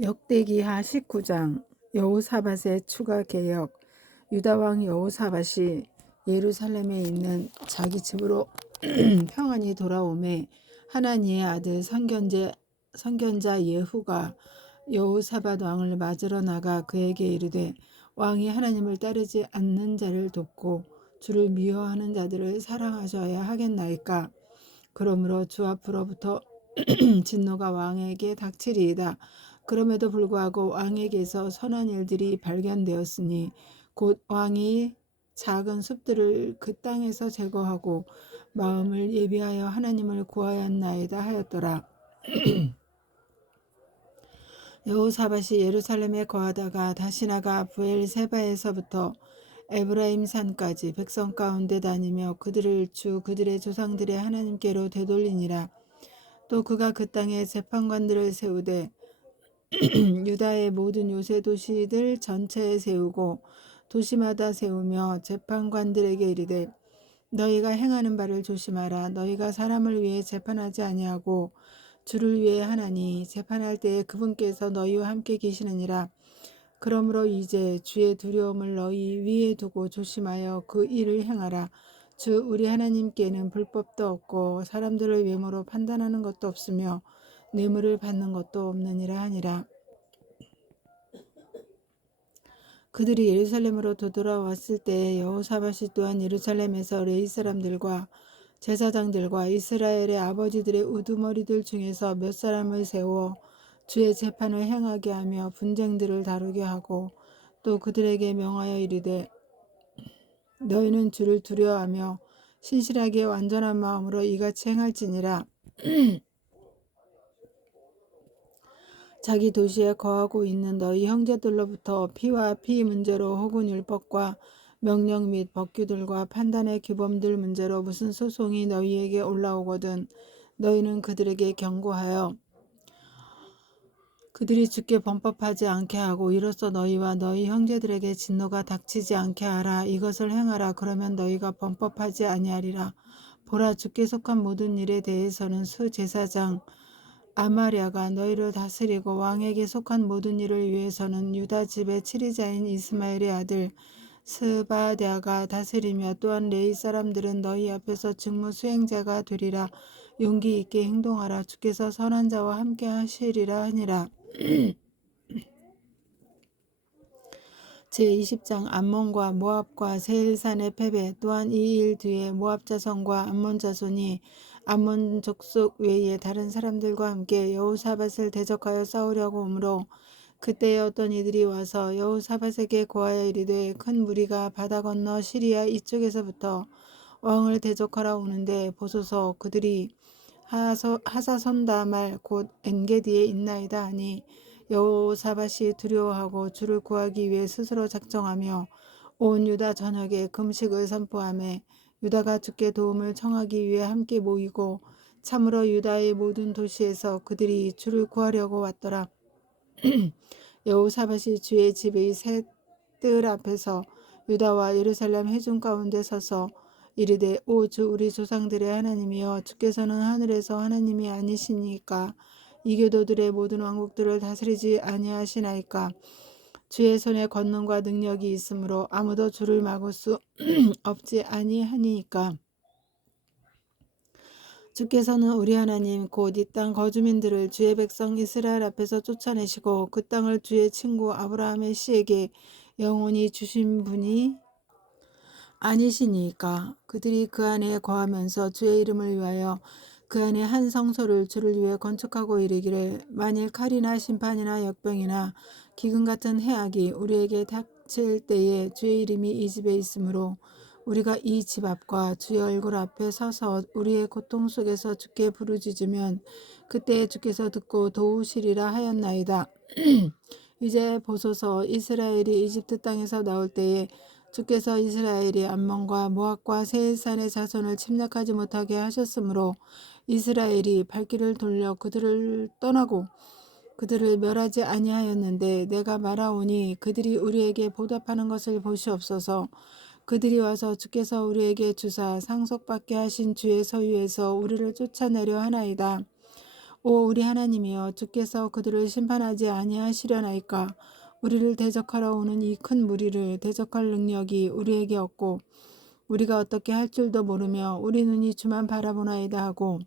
역대기하 19장. 여호사밧의 추가 개혁. 유다 왕 여호사밧이 예루살렘에 있는 자기 집으로 평안히 돌아오매 하나니의 아들 선견자 예후가 여호사밧 왕을 맞으러 나가 그에게 이르되, 왕이 하나님을 따르지 않는 자를 돕고 주를 미워하는 자들을 사랑하셔야 하겠나이까? 그러므로 주 앞으로부터 진노가 왕에게 닥치리이다. 그럼에도 불구하고 왕에게서 선한 일들이 발견되었으니 곧 왕이 작은 숲들을 그 땅에서 제거하고 마음을 예비하여 하나님을 구하였나이다 하였더라. 여호사밧이 예루살렘에 거하다가 다시 나가 브엘세바에서부터 에브라임 산까지 백성 가운데 다니며 그들을 그들의 조상들의 하나님께로 되돌리니라. 또 그가 그 땅에 재판관들을 세우되 유다의 모든 요새 도시들 전체에 세우고 도시마다 세우며 재판관들에게 이르되, 너희가 행하는 바를 조심하라. 너희가 사람을 위해 재판하지 아니하고 주를 위해 하나니 재판할 때에 그분께서 너희와 함께 계시느니라. 그러므로 이제 주의 두려움을 너희 위에 두고 조심하여 그 일을 행하라. 주 우리 하나님께는 불법도 없고 사람들을 외모로 판단하는 것도 없으며 뇌물을 받는 것도 없느니라 하니라. 그들이 예루살렘으로 되돌아왔을 때 여호사밧이 또한 예루살렘에서 레위 사람들과 제사장들과 이스라엘의 아버지들의 우두머리들 중에서 몇 사람을 세워 주의 재판을 행하게 하며 분쟁들을 다루게 하고 또 그들에게 명하여 이르되, 너희는 주를 두려워하며 신실하게 완전한 마음으로 이같이 행할지니라. 자기 도시에 거하고 있는 너희 형제들로부터 피와 피 문제로 혹은 율법과 명령 및 법규들과 판단의 규범들 문제로 무슨 소송이 너희에게 올라오거든 너희는 그들에게 경고하여 그들이 주께 범법하지 않게 하고 이로써 너희와 너희 형제들에게 진노가 닥치지 않게 하라. 이것을 행하라. 그러면 너희가 범법하지 아니하리라. 보라, 주께 속한 모든 일에 대해서는 수제사장 아마랴가 너희를 다스리고 왕에게 속한 모든 일을 위해서는 유다 집의 치리자인 이스마엘의 아들 스바랴가 다스리며 또한 레위 사람들은 너희 앞에서 직무 수행자가 되리라. 용기 있게 행동하라. 주께서 선한 자와 함께 하시리라 하니라. 제20장. 암몬과 모압과 세일산의 패배. 또한 이 일 뒤에 모압 자손과 암몬 자손이 암몬 족속 외에 다른 사람들과 함께 여호사밧을 대적하여 싸우려고 오므로 그때에 어떤 이들이 와서 여호사밧에게 고하여 이르되, 큰 무리가 바다 건너 시리아 이쪽에서부터 왕을 대적하러 오는데 보소서. 그들이 하사손다말 곧 엔게디에 있나이다 하니 여호사밧이 두려워하고 주를 구하기 위해 스스로 작정하며 온 유다 전역에 금식을 선포하며 유다가 주께 도움을 청하기 위해 함께 모이고 참으로 유다의 모든 도시에서 그들이 주를 구하려고 왔더라. 여호사밧이 주의 집의 새 뜰 앞에서 유다와 예루살렘 회중 가운데 서서 이르되, 오 주 우리 조상들의 하나님이여, 주께서는 하늘에서 하나님이 아니시니까 이 교도들의 모든 왕국들을 다스리지 아니하시나이까? 주의 손에 권능과 능력이 있으므로 아무도 주를 막을 수 없지 아니하니까. 주께서는 우리 하나님 곧 이 땅 거주민들을 주의 백성 이스라엘 앞에서 쫓아내시고 그 땅을 주의 친구 아브라함의 씨에게 영원히 주신 분이 아니시니까. 그들이 그 안에 거하면서 주의 이름을 위하여 그 안에 한 성소를 주를 위해 건축하고 이르기를, 만일 칼이나 심판이나 역병이나 기근 같은 해악이 우리에게 닥칠 때에 주의 이름이 이 집에 있으므로 우리가 이 집 앞과 주의 얼굴 앞에 서서 우리의 고통 속에서 주께 부르짖으면 그때 주께서 듣고 도우시리라 하였나이다. 이제 보소서. 이스라엘이 이집트 땅에서 나올 때에 주께서 이스라엘이 암몬과 모압과 세일산의 자손을 침략하지 못하게 하셨으므로 이스라엘이 발길을 돌려 그들을 떠나고 그들을 멸하지 아니하였는데, 내가 말하오니 그들이 우리에게 보답하는 것을 보시옵소서. 그들이 와서 주께서 우리에게 주사 상속받게 하신 주의 소유에서 우리를 쫓아내려 하나이다. 오 우리 하나님이여, 주께서 그들을 심판하지 아니하시려나이까. 우리를 대적하러 오는 이 큰 무리를 대적할 능력이 우리에게 없고 우리가 어떻게 할 줄도 모르며 우리 눈이 주만 바라보나이다 하고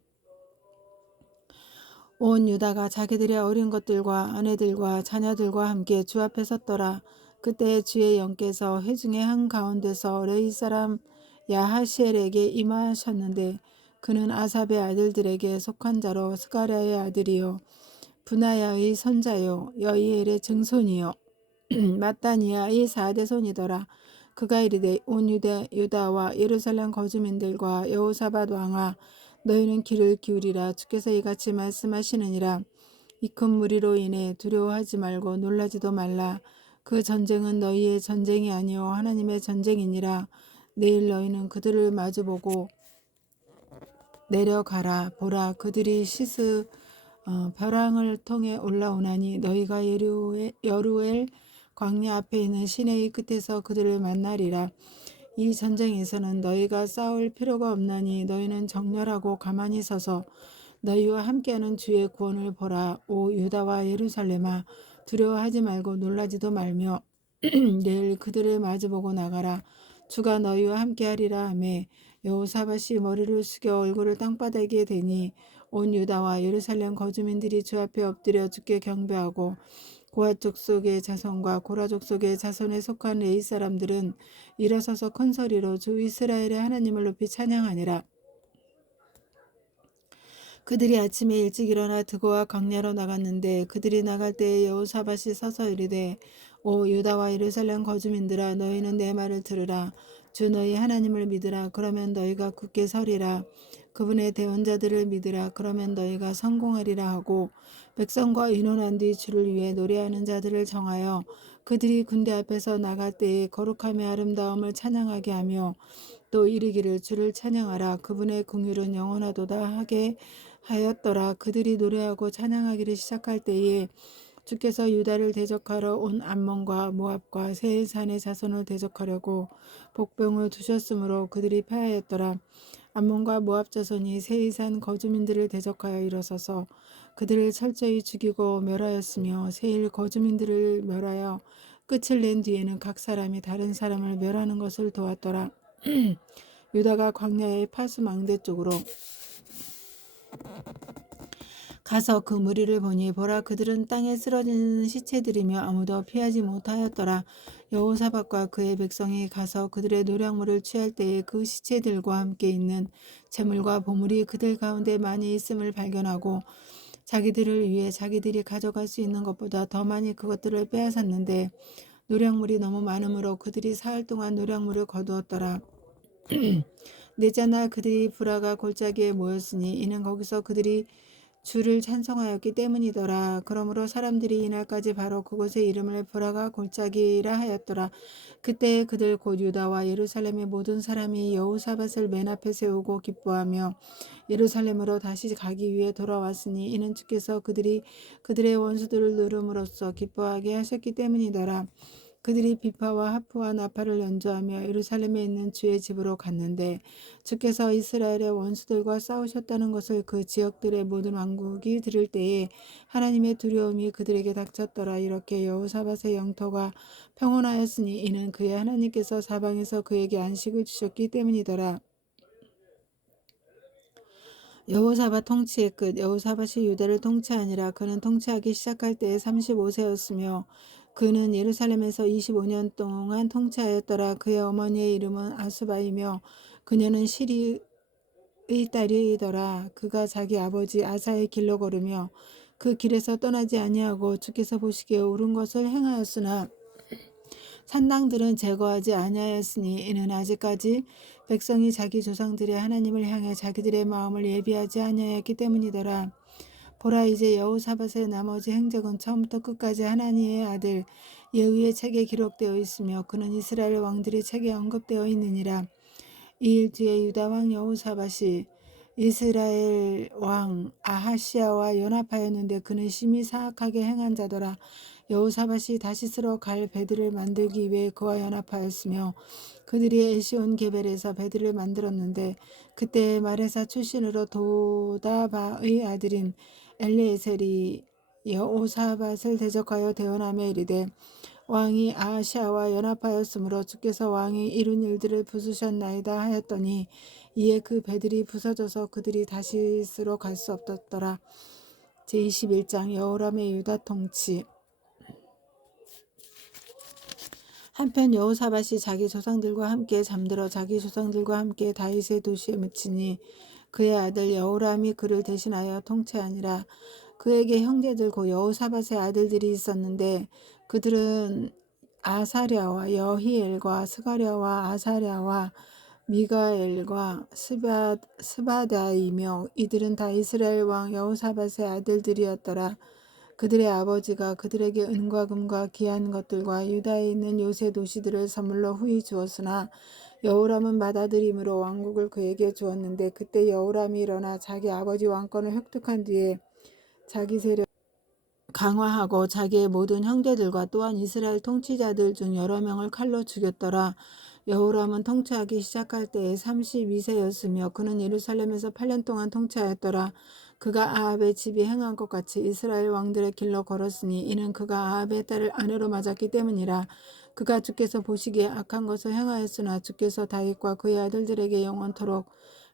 온 유다가 자기들의 어린 것들과 아내들과 자녀들과 함께 주 앞에 섰더라. 그때 주의 영께서 회중의 한가운데서 레위 사람 야하시엘에게 임하셨는데 그는 아삽의 아들들에게 속한 자로 스가랴의 아들이요 분하야의 손자요 여이엘의 증손이요 마따니아의 4대손이더라. 그가 이르되 온 유다와 예루살렘 거주민들과 여호사밧 왕아, 너희는 귀를 기울이라. 주께서 이같이 말씀하시느니라. 이 큰 무리로 인해 두려워하지 말고 놀라지도 말라. 그 전쟁은 너희의 전쟁이 아니요 하나님의 전쟁이니라. 내일 너희는 그들을 마주보고 내려가라. 보라, 그들이 벼랑을 통해 올라오나니 너희가 여루엘 광야 앞에 있는 시내의 끝에서 그들을 만나리라. 이 전쟁에서는 너희가 싸울 필요가 없나니 너희는 정렬하고 가만히 서서 너희와 함께하는 주의 구원을 보라. 오 유다와 예루살렘아, 두려워하지 말고 놀라지도 말며 내일 그들을 마주보고 나가라. 주가 너희와 함께하리라 하며 여호사밧이 머리를 숙여 얼굴을 땅바닥에 대니 온 유다와 예루살렘 거주민들이 주 앞에 엎드려 주께 경배하고 고핫 족속의 자손과 고라 족속의 자손에 속한 레위 사람들은 일어서서 큰 소리로 주 이스라엘의 하나님을 높이 찬양하니라. 그들이 아침에 일찍 일어나 드고와 광야로 나갔는데 그들이 나갈 때에 여호사밧이 서서 이르되 오 유다와 예루살렘 거주민들아, 너희는 내 말을 들으라. 주 너희 하나님을 믿으라. 그러면 너희가 굳게 서리라. 그분의 대언자들을 믿으라. 그러면 너희가 성공하리라 하고 백성과 의논한 뒤 주를 위해 노래하는 자들을 정하여 그들이 군대 앞에서 나갈 때에 거룩함의 아름다움을 찬양하게 하며 또 이르기를 주를 찬양하라. 그분의 긍휼은 영원하도다 하게 하였더라. 그들이 노래하고 찬양하기를 시작할 때에 주께서 유다를 대적하러 온 암몬과 모압과 세일산의 자손을 대적하려고 복병을 두셨으므로 그들이 패하였더라. 암몬과 모압 자손이 세일산 거주민들을 대적하여 일어서서 그들을 철저히 죽이고 멸하였으며 세일 거주민들을 멸하여 끝을 낸 뒤에는 각 사람이 다른 사람을 멸하는 것을 도왔더라. 유다가 광야의 파수망대 쪽으로 가서 그 무리를 보니 보라, 그들은 땅에 쓰러진 시체들이며 아무도 피하지 못하였더라. 여호사밧과 그의 백성이 가서 그들의 노략물을 취할 때에 그 시체들과 함께 있는 재물과 보물이 그들 가운데 많이 있음을 발견하고 자기들을 위해 자기들이 가져갈 수 있는 것보다 더 많이 그것들을 빼앗았는데 노략물이 너무 많으므로 그들이 사흘 동안 노략물을 거두었더라. 넷째 날 그들이 브라가 골짜기에 모였으니 이는 거기서 그들이 주를 찬송하였기 때문이더라. 그러므로 사람들이 이날까지 바로 그곳의 이름을 브라가 골짜기라 하였더라. 그때 그들 곧 유다와 예루살렘의 모든 사람이 여호사밧을 맨 앞에 세우고 기뻐하며 예루살렘으로 다시 가기 위해 돌아왔으니 이는 주께서 그들의 원수들을 누름으로써 기뻐하게 하셨기 때문이더라. 그들이 비파와 하프와 나팔을 연주하며 예루살렘에 있는 주의 집으로 갔는데 주께서 이스라엘의 원수들과 싸우셨다는 것을 그 지역들의 모든 왕국이 들을 때에 하나님의 두려움이 그들에게 닥쳤더라. 이렇게 여호사밧의 영토가 평온하였으니 이는 그의 하나님께서 사방에서 그에게 안식을 주셨기 때문이더라. 여호사밧 통치의 끝. 여호사밧이 유다를 통치하니라. 그는 통치하기 시작할 때에 35세였으며 그는 예루살렘에서 25년 동안 통치하였더라. 그의 어머니의 이름은 아수바이며 그녀는 시리의 딸이더라. 그가 자기 아버지 아사의 길로 걸으며 그 길에서 떠나지 아니하고 주께서 보시기에 옳은 것을 행하였으나 산당들은 제거하지 아니하였으니 이는 아직까지 백성이 자기 조상들의 하나님을 향해 자기들의 마음을 예비하지 아니하였기 때문이더라. 보라, 이제 여호사밧의 나머지 행적은 처음부터 끝까지 하나니의 아들 예후의 책에 기록되어 있으며 그는 이스라엘 왕들의 책에 언급되어 있느니라. 이 일 뒤에 유다 왕 여호사밧이 이스라엘 왕 아하시야와 연합하였는데 그는 심히 사악하게 행한 자더라. 여호사밧이 다시스로 갈 배들을 만들기 위해 그와 연합하였으며 그들이 에시온 게벨에서 배들을 만들었는데 그때 마레사 출신으로 도다바의 아들인 엘리에셀이 여호사밧을 대적하여 대언하며 이르되 왕이 아하시아와 연합하였으므로 주께서 왕이 이룬 일들을 부수셨나이다 하였더니 이에 그 배들이 부서져서 그들이 다시스로 갈 수 없었더라. 제21장 여호람의 유다 통치. 한편 여호사밧이 자기 조상들과 함께 잠들어 자기 조상들과 함께 다윗의 도시에 묻히니 그의 아들 여호람이 그를 대신하여 통치하니라. 그에게 형제들 곧 여호사밧의 아들들이 있었는데 그들은 아사랴와 여히엘과 스가랴와 아사랴와 미가엘과 스바다이며 이들은 다 이스라엘 왕 여호사밧의 아들들이었더라. 그들의 아버지가 그들에게 은과 금과 귀한 것들과 유다에 있는 요새 도시들을 선물로 후히 주었으나 여호람은 맏아들이므로 왕국을 그에게 주었는데 그때 여호람이 일어나 자기 아버지 왕권을 획득한 뒤에 자기 세력 강화하고 자기의 모든 형제들과 또한 이스라엘 통치자들 중 여러 명을 칼로 죽였더라. 여호람은 통치하기 시작할 때에 32세였으며 그는 예루살렘에서 8년 동안 통치하였더라. 그가 아합의 집이 행한 것 같이 이스라엘 왕들의 길로 걸었으니 이는 그가 아합의 딸을 아내로 맞았기 때문이라. 그가 주께서 보시기에 악한 것을 행하였으나 주께서 다윗과 그의 아들들에게 영원토록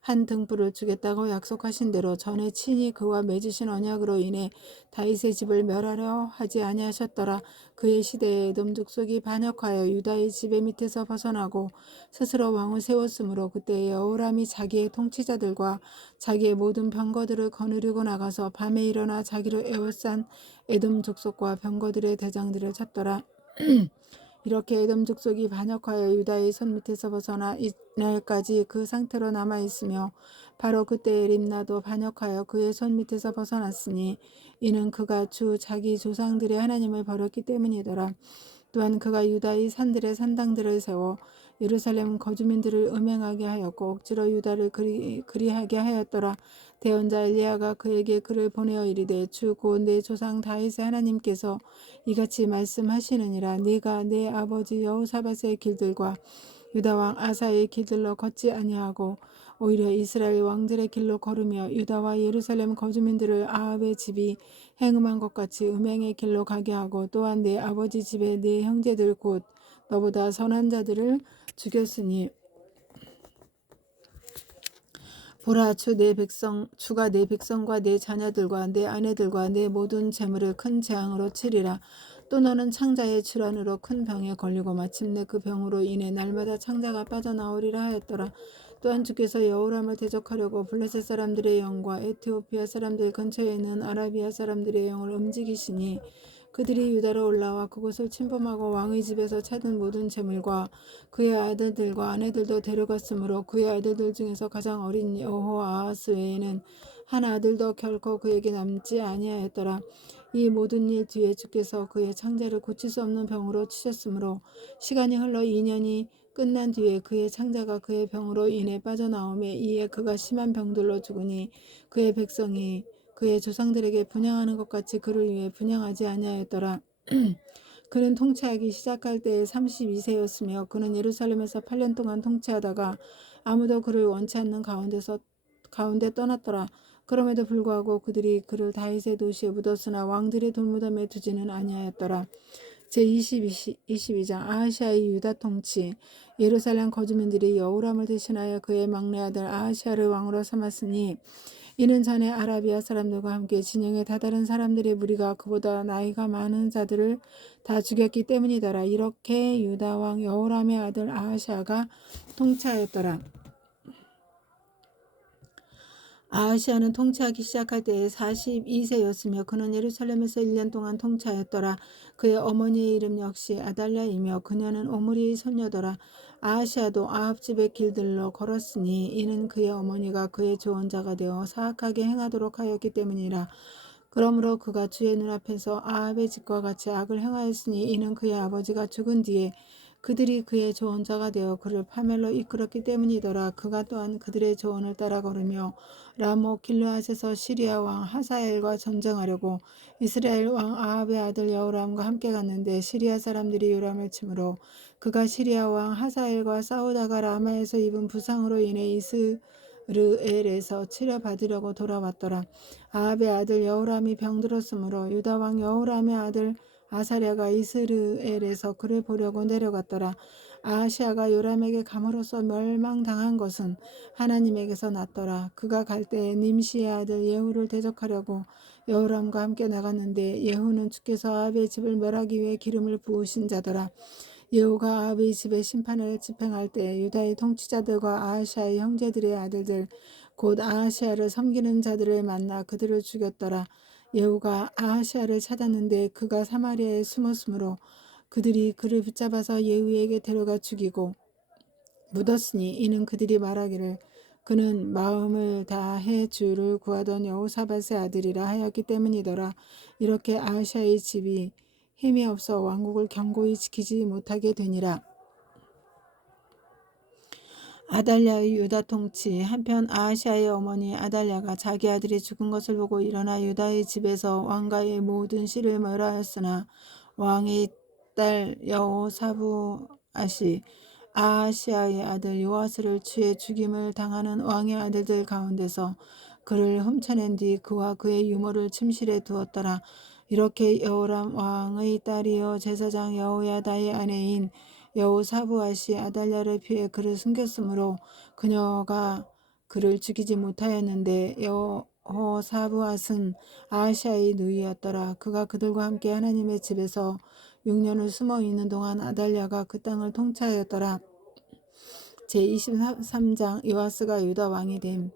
한 등불을 주겠다고 약속하신 대로 전에 친히 그와 맺으신 언약으로 인해 다윗의 집을 멸하려 하지 아니하셨더라. 그의 시대에 에돔 족속이 반역하여 유다의 지배 밑에서 벗어나고 스스로 왕을 세웠으므로 그때 여호람이 자기의 통치자들과 자기의 모든 병거들을 거느리고 나가서 밤에 일어나 자기를 에워싼 에돔 족속과 병거들의 대장들을 찾더라. 이렇게 에돔 족속이 반역하여 유다의 손 밑에서 벗어나 이날까지 그 상태로 남아있으며 바로 그때에 림나도 반역하여 그의 손 밑에서 벗어났으니 이는 그가 주 자기 조상들의 하나님을 버렸기 때문이더라. 또한 그가 유다의 산들의 산당들을 세워 예루살렘 거주민들을 음행하게 하였고 억지로 유다를 그리하게 하였더라. 대언자 엘리야가 그에게 글을 보내어 이르되 주 곧 내 조상 다윗의 하나님께서 이같이 말씀하시느니라. 네가 내 아버지 여호사밧의 길들과 유다 왕 아사의 길들로 걷지 아니하고 오히려 이스라엘 왕들의 길로 걸으며 유다와 예루살렘 거주민들을 아합의 집이 행음한 것 같이 음행의 길로 가게 하고 또한 내 아버지 집의 네 형제들 곧 너보다 선한 자들을 죽였으니 보라 주가 내 백성과 내 자녀들과 내 아내들과 내 모든 재물을 큰 재앙으로 치리라. 또 너는 창자의 질환으로 큰 병에 걸리고 마침내 그 병으로 인해 날마다 창자가 빠져나오리라 하였더라. 또한 주께서 여호람을 대적하려고 블레셋 사람들의 영과 에티오피아 사람들 근처에 있는 아라비아 사람들의 영을 움직이시니 그들이 유다로 올라와 그곳을 침범하고 왕의 집에서 찾은 모든 재물과 그의 아들들과 아내들도 데려갔으므로 그의 아들들 중에서 가장 어린 여호아하스 외에는 한 아들도 결코 그에게 남지 아니하였더라. 이 모든 일 뒤에 주께서 그의 창자를 고칠 수 없는 병으로 치셨으므로 시간이 흘러 2년이 끝난 뒤에 그의 창자가 그의 병으로 인해 빠져나오매 이에 그가 심한 병들로 죽으니 그의 백성이 그의 조상들에게 분향하는 것 같이 그를 위해 분향하지 아니하였더라. 그는 통치하기 시작할 때에 32세였으며 그는 예루살렘에서 8년 동안 통치하다가 아무도 그를 원치 않는 가운데 떠났더라. 그럼에도 불구하고 그들이 그를 다윗의 도시에 묻었으나 왕들의 돌무덤에 두지는 아니하였더라. 제22장 아하시아의 유다 통치. 예루살렘 거주민들이 여호람을 대신하여 그의 막내 아들 아하시아를 왕으로 삼았으니 이는 전에 아라비아 사람들과 함께 진영에 다다른 사람들의 무리가 그보다 나이가 많은 자들을 다 죽였기 때문이더라. 이렇게 유다 왕 여호람의 아들 아하시아가 통치하였더라. 아하시아는 통치하기 시작할 때에 42세였으며 그는 예루살렘에서 1년 동안 통치하였더라. 그의 어머니의 이름 역시 아달랴이며 그녀는 오므리의 손녀더라. 아하시아도 아합 집의 길들로 걸었으니 이는 그의 어머니가 그의 조언자가 되어 사악하게 행하도록 하였기 때문이라. 그러므로 그가 주의 눈앞에서 아합의 집과 같이 악을 행하였으니 이는 그의 아버지가 죽은 뒤에 그들이 그의 조언자가 되어 그를 파멸로 이끌었기 때문이더라. 그가 또한 그들의 조언을 따라 걸으며 라모 길르앗에서 시리아 왕 하사엘과 전쟁하려고 이스라엘 왕 아합의 아들 여호람과 함께 갔는데 시리아 사람들이 요람을 치므로 그가 시리아 왕 하사엘과 싸우다가 라마에서 입은 부상으로 인해 르엘에서 치료받으려고 돌아왔더라. 아합의 아들 여호람이 병들었으므로 유다 왕 여호람의 아들 아사랴가 이스르엘에서 그를 보려고 내려갔더라. 아하시아가 요람에게 감으로써 멸망당한 것은 하나님에게서 났더라. 그가 갈 때에 님시의 아들 예후를 대적하려고 여호람과 함께 나갔는데 예후는 주께서 아합의 집을 멸하기 위해 기름을 부으신 자더라. 예후가 아합의 집에 심판을 집행할 때 유다의 통치자들과 아하시아의 형제들의 아들들 곧 아하시아를 섬기는 자들을 만나 그들을 죽였더라. 예후가 아하시아를 찾았는데 그가 사마리아에 숨었으므로 그들이 그를 붙잡아서 예후에게 데려가 죽이고 묻었으니 이는 그들이 말하기를 그는 마음을 다해 주를 구하던 여호사밧의 아들이라 하였기 때문이더라. 이렇게 아하시아의 집이 힘이 없어 왕국을 견고히 지키지 못하게 되니라. 아달랴의 유다 통치. 한편 아하시아의 어머니 아달랴가 자기 아들이 죽은 것을 보고 일어나 유다의 집에서 왕가의 모든 씨를 멸하였으나 왕의 딸 여호사부앗이 아하시아의 아들 요아스를 취해 죽임을 당하는 왕의 아들들 가운데서 그를 훔쳐낸 뒤 그와 그의 유모를 침실에 두었더라. 이렇게 여호람 왕의 딸이요 제사장 여호야다의 아내인 여호사부앗이 아달랴를 피해 그를 숨겼으므로 그녀가 그를 죽이지 못하였는데 여호사부앗은 아하시아의 누이였더라. 그가 그들과 함께 하나님의 집에서 6년을 숨어 있는 동안 아달랴가 그 땅을 통치하였더라. 제23장 요아스가 유다 왕이 됨.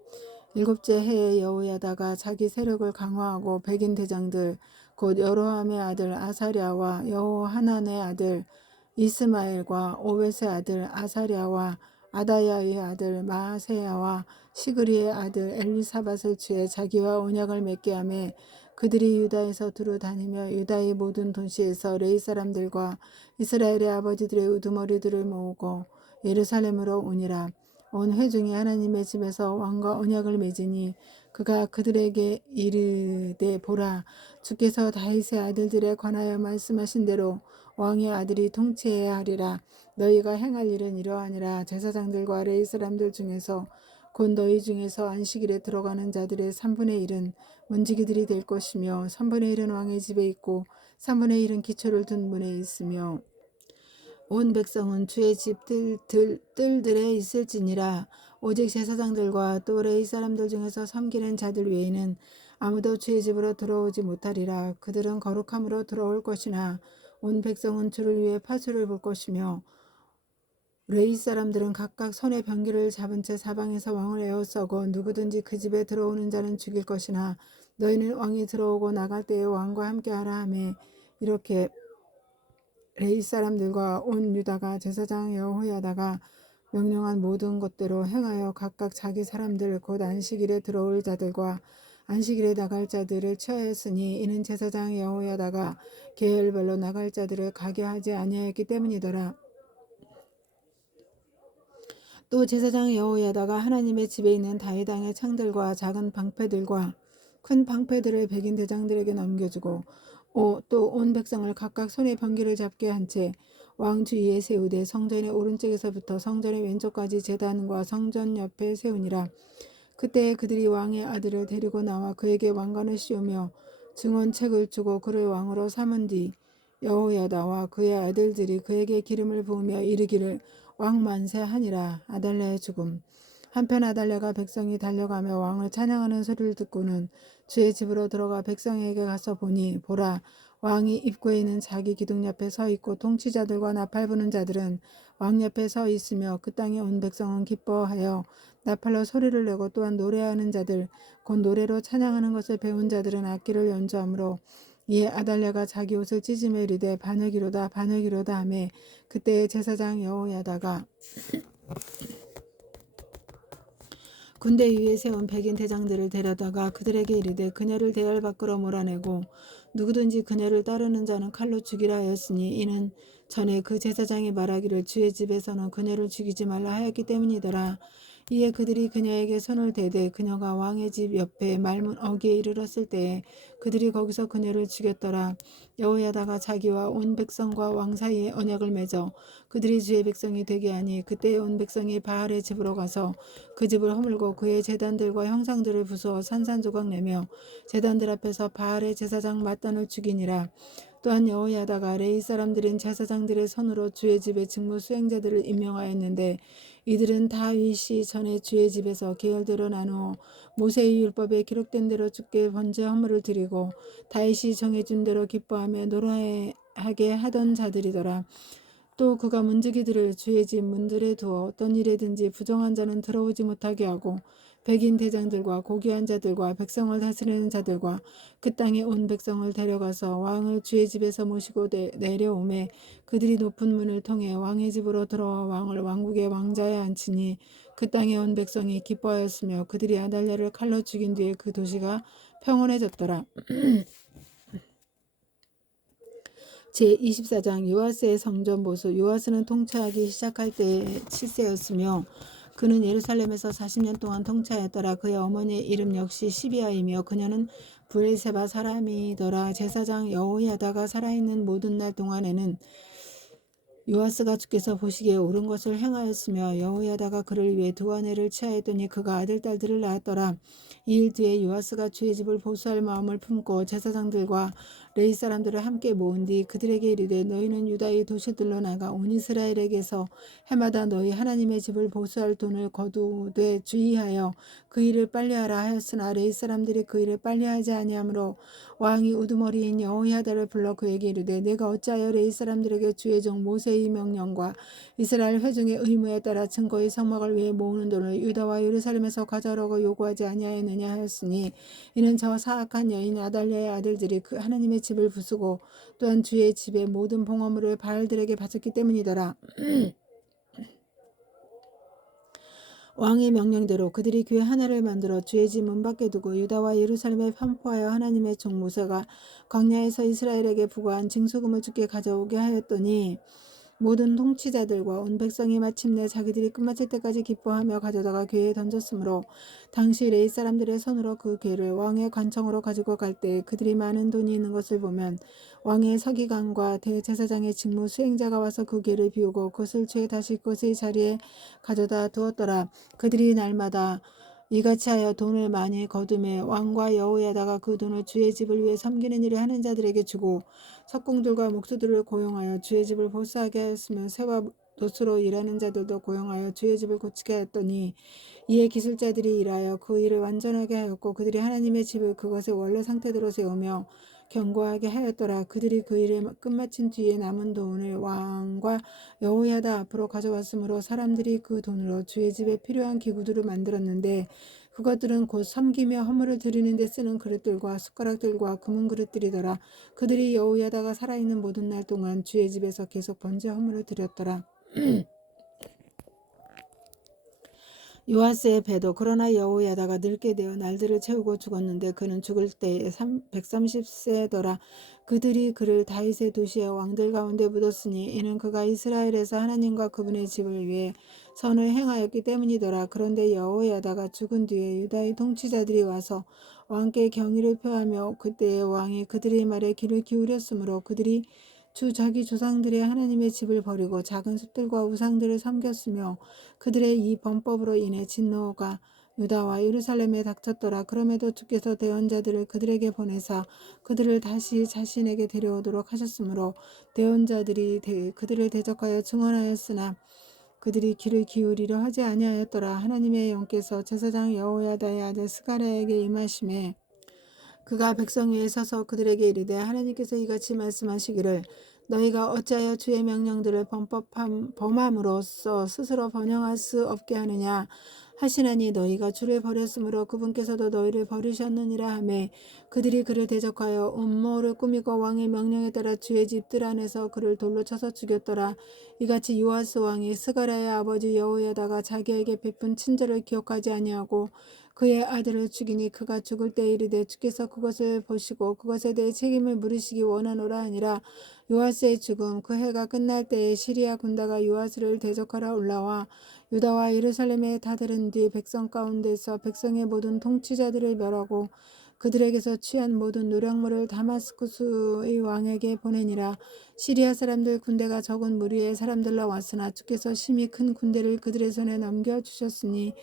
7째 해에 여호야다가 자기 세력을 강화하고 백인 대장들 곧 여로함의 아들 아사랴와 여호하난의 아들 이스마엘과 오벳의 아들 아사랴와 아다야의 아들 마세야와 시그리의 아들 엘리사밧을 취해 자기와 언약을 맺게 하며 그들이 유다에서 두루 다니며 유다의 모든 도시에서 레위 사람들과 이스라엘의 아버지들의 우두머리들을 모으고 예루살렘으로 오니라. 온 회중이 하나님의 집에서 왕과 언약을 맺으니 그가 그들에게 이르되 보라 주께서 다윗의 아들들에 관하여 말씀하신 대로 왕의 아들이 통치해야 하리라. 너희가 행할 일은 이러하니라. 제사장들과 레위 사람들 중에서 곧 너희 중에서 안식일에 들어가는 자들의 3분의 1은 문지기들이 될 것이며 3분의 1은 왕의 집에 있고 3분의 1은 기초를 둔 문에 있으며 온 백성은 주의 집 뜰들에 있을지니라. 오직 제사장들과 또 레위 사람들 중에서 섬기는 자들 외에는 아무도 주의 집으로 들어오지 못하리라. 그들은 거룩함으로 들어올 것이나 온 백성은 주를 위해 파수를 볼 것이며 레위 사람들은 각각 손에 병기를 잡은 채 사방에서 왕을 에워싸고 누구든지 그 집에 들어오는 자는 죽일 것이나 너희는 왕이 들어오고 나갈 때에 왕과 함께하라 하매 이렇게 레위 사람들과 온 유다가 제사장 여호야다가 명령한 모든 것대로 행하여 각각 자기 사람들 곧 안식일에 들어올 자들과 안식일에 나갈 자들을 취하였으니 이는 제사장 여호야다가 계열별로 나갈 자들을 가게 하지 아니하였기 때문이더라. 또 제사장 여호야다가 하나님의 집에 있는 다윗 왕의 창들과 작은 방패들과 큰 방패들을 백인 대장들에게 넘겨주고 또 온 백성을 각각 손에 병기를 잡게 한 채 왕 주위에 세우되 성전의 오른쪽에서부터 성전의 왼쪽까지 제단과 성전 옆에 세우니라. 그때 그들이 왕의 아들을 데리고 나와 그에게 왕관을 씌우며 증언책을 주고 그를 왕으로 삼은 뒤 여호야다와 그의 아들들이 그에게 기름을 부으며 이르기를 왕 만세하니라. 아달랴의 죽음. 한편 아달랴가 백성이 달려가며 왕을 찬양하는 소리를 듣고는 주의 집으로 들어가 백성에게 가서 보니 보라 왕이 입구에 있는 자기 기둥 옆에 서 있고 통치자들과 나팔 부는 자들은 왕 옆에 서 있으며 그 땅에 온 백성은 기뻐하여 나팔로 소리를 내고 또한 노래하는 자들 곧 노래로 찬양하는 것을 배운 자들은 악기를 연주하므로 이에 아달랴가 자기 옷을 찢으며 이르되 반역이로다 반역이로다 하매 그때에 제사장 여호야다가 군대 위에 세운 백인 대장들을 데려다가 그들에게 이르되 그녀를 대열 밖으로 몰아내고 누구든지 그녀를 따르는 자는 칼로 죽이라 하였으니 이는 전에 그 제사장이 말하기를 주의 집에서는 그녀를 죽이지 말라 하였기 때문이더라. 이에 그들이 그녀에게 손을 대되 그녀가 왕의 집 옆에 말문 어귀에 이르렀을 때에 그들이 거기서 그녀를 죽였더라. 여호야다가 자기와 온 백성과 왕 사이에 언약을 맺어 그들이 주의 백성이 되게 하니 그때에 온 백성이 바알의 집으로 가서 그 집을 허물고 그의 제단들과 형상들을 부수어 산산조각 내며 제단들 앞에서 바알의 제사장 맏단을 죽이니라. 또한 여호야다가 레위 사람들인 제사장들의 손으로 주의 집의 직무 수행자들을 임명하였는데 이들은 다윗이 전에 주의 집에서 계열대로 나누어 모세의 율법에 기록된 대로 주께 번제 헌물을 드리고 다윗이 정해준 대로 기뻐하며 노래하게 하던 자들이더라. 또 그가 문지기들을 주의 집 문들에 두어 어떤 일에든지 부정한 자는 들어오지 못하게 하고 백인 대장들과 고귀한 자들과 백성을 다스리는 자들과 그 땅에 온 백성을 데려가서 왕을 주의 집에서 모시고 내려오매 그들이 높은 문을 통해 왕의 집으로 들어와 왕을 왕국의 왕자에 앉히니 그 땅에 온 백성이 기뻐하였으며 그들이 아달랴를 칼로 죽인 뒤에 그 도시가 평온해졌더라. 제24장 요아스의 성전 보수. 요아스는 통치하기 시작할 때의 7세였으며 그는 예루살렘에서 40년 동안 통치하였더라. 그의 어머니의 이름 역시 시비아이며 그녀는 브엘세바 사람이더라. 제사장 여호야다가 살아있는 모든 날 동안에는 요아스가 주께서 보시기에 옳은 것을 행하였으며 여호야다가 그를 위해 두 아내를 취하였더니 그가 아들 딸들을 낳았더라. 이 일 뒤에 요아스가 주의 집을 보수할 마음을 품고 제사장들과 레위 사람들을 함께 모은 뒤 그들에게 이르되 너희는 유다의 도시들로 나가 온 이스라엘에게서 해마다 너희 하나님의 집을 보수할 돈을 거두되 주의하여 그 일을 빨리하라 하였으나 레위 사람들이 그 일을 빨리하지 아니하므로 왕이 우두머리인 여호야다를 불러 그에게 이르되 내가 어찌하여 레위 사람들에게 주의 종 모세의 명령과 이스라엘 회중의 의무에 따라 증거의 성막을 위해 모으는 돈을 유다와 예루살렘에서 가져오라고 요구하지 아니하였느냐 하였으니 이는 저 사악한 여인 아달랴의 아들들이 그 하나님의 집을 부수고 또한 주의 집의 모든 봉헌물을 바알들에게 바쳤기 때문이더라. 왕의 명령대로 그들이 궤 하나를 만들어 주의 집 문 밖에 두고 유다와 예루살렘에 편포하여 하나님의 종 모세가 광야에서 이스라엘에게 부과한 징수금을 주께 가져오게 하였더니 모든 통치자들과 온 백성이 마침내 자기들이 끝마칠 때까지 기뻐하며 가져다가 궤에 던졌으므로 당시 레위 사람들의 손으로 그 궤를 왕의 관청으로 가지고 갈 때 그들이 많은 돈이 있는 것을 보면 왕의 서기관과 대제사장의 직무 수행자가 와서 그 궤를 비우고 그것을 취해 다시 그것의 자리에 가져다 두었더라. 그들이 날마다 이같이 하여 돈을 많이 거두매 왕과 여호야다가 그 돈을 주의 집을 위해 섬기는 일을 하는 자들에게 주고 석공들과 목수들을 고용하여 주의 집을 보수하게 하였으며 새와 노수로 일하는 자들도 고용하여 주의 집을 고치게 하였더니 이에 기술자들이 일하여 그 일을 완전하게 하였고 그들이 하나님의 집을 그것의 원래 상태대로 세우며 견고하게 하였더라. 그들이 그 일을 끝마친 뒤에 남은 돈을 왕과 여호야다 앞으로 가져왔으므로 사람들이 그 돈으로 주의 집에 필요한 기구들을 만들었는데 그것들은 곧 섬기며 헌물을 드리는 데 쓰는 그릇들과 숟가락들과 금은 그릇들이더라. 그들이 여호야다가 살아있는 모든 날 동안 주의 집에서 계속 번제 헌물을 드렸더라. 요아스의 배도 그러나 여호야다가 늙게 되어 날들을 채우고 죽었는데 그는 죽을 때에 130세더라. 그들이 그를 다윗의 도시의 왕들 가운데 묻었으니 이는 그가 이스라엘에서 하나님과 그분의 집을 위해 선을 행하였기 때문이더라. 그런데 여호야다가 죽은 뒤에 유다의 통치자들이 와서 왕께 경의를 표하며 그때의 왕이 그들의 말에 귀를 기울였으므로 그들이 주 자기 조상들의 하나님의 집을 버리고 작은 숲들과 우상들을 섬겼으며 그들의 이 범법으로 인해 진노가 유다와 예루살렘에 닥쳤더라. 그럼에도 주께서 대언자들을 그들에게 보내사 그들을 다시 자신에게 데려오도록 하셨으므로 대언자들이 그들을 대적하여 증언하였으나 그들이 귀를 기울이려 하지 아니하였더라. 하나님의 영께서 제사장 여호야다의 아들 스가랴에게 임하심에 그가 백성 위에 서서 그들에게 이르되 하나님께서 이같이 말씀하시기를 너희가 어찌하여 주의 명령들을 범함으로써 스스로 번영할 수 없게 하느냐 하시나니 너희가 주를 버렸으므로 그분께서도 너희를 버리셨느니라 하매 그들이 그를 대적하여 음모를 꾸미고 왕의 명령에 따라 주의 집들 안에서 그를 돌로 쳐서 죽였더라. 이같이 요아스 왕이 스가랴의 아버지 여호야다가 자기에게 베푼 친절을 기억하지 아니하고 그의 아들을 죽이니 그가 죽을 때 이르되 주께서 그것을 보시고 그것에 대해 책임을 물으시기 원하노라 하니라. 요아스의 죽음. 그 해가 끝날 때에 시리아 군대가 요아스를 대적하러 올라와 유다와 예루살렘에 다다른 뒤 백성 가운데서 백성의 모든 통치자들을 멸하고 그들에게서 취한 모든 노략물을 다마스쿠스의 왕에게 보내니라. 시리아 사람들 군대가 적은 무리의 사람들로 왔으나 주께서 심히 큰 군대를 그들의 손에 넘겨주셨으니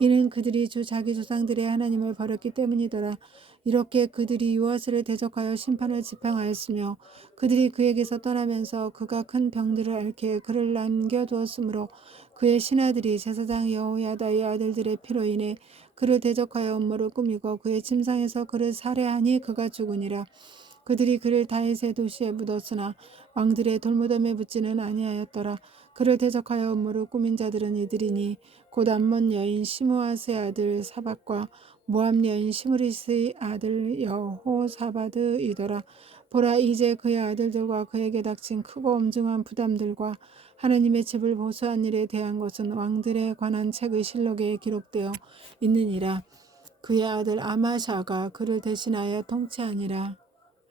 이는 그들이 주 자기 조상들의 하나님을 버렸기 때문이더라. 이렇게 그들이 요아스를 대적하여 심판을 지팡하였으며 그들이 그에게서 떠나면서 그가 큰 병들을 앓게 그를 남겨두었으므로 그의 신하들이 제사장 여호야다의 아들들의 피로 인해 그를 대적하여 음모를 꾸미고 그의 침상에서 그를 살해하니 그가 죽으니라. 그들이 그를 다윗의 도시에 묻었으나 왕들의 돌무덤에 묻지는 아니하였더라. 그를 대적하여 음모를 꾸민 자들은 이들이니 곧 암몬 여인 시므아스의 아들 사박과 모압 여인 시므리스의 아들 여호사바드이더라. 보라, 이제 그의 아들들과 그에게 닥친 크고 엄중한 부담들과 하나님의 집을 보수한 일에 대한 것은 왕들에 관한 책의 실록에 기록되어 있느니라. 그의 아들 아마샤가 그를 대신하여 통치하니라.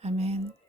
아멘.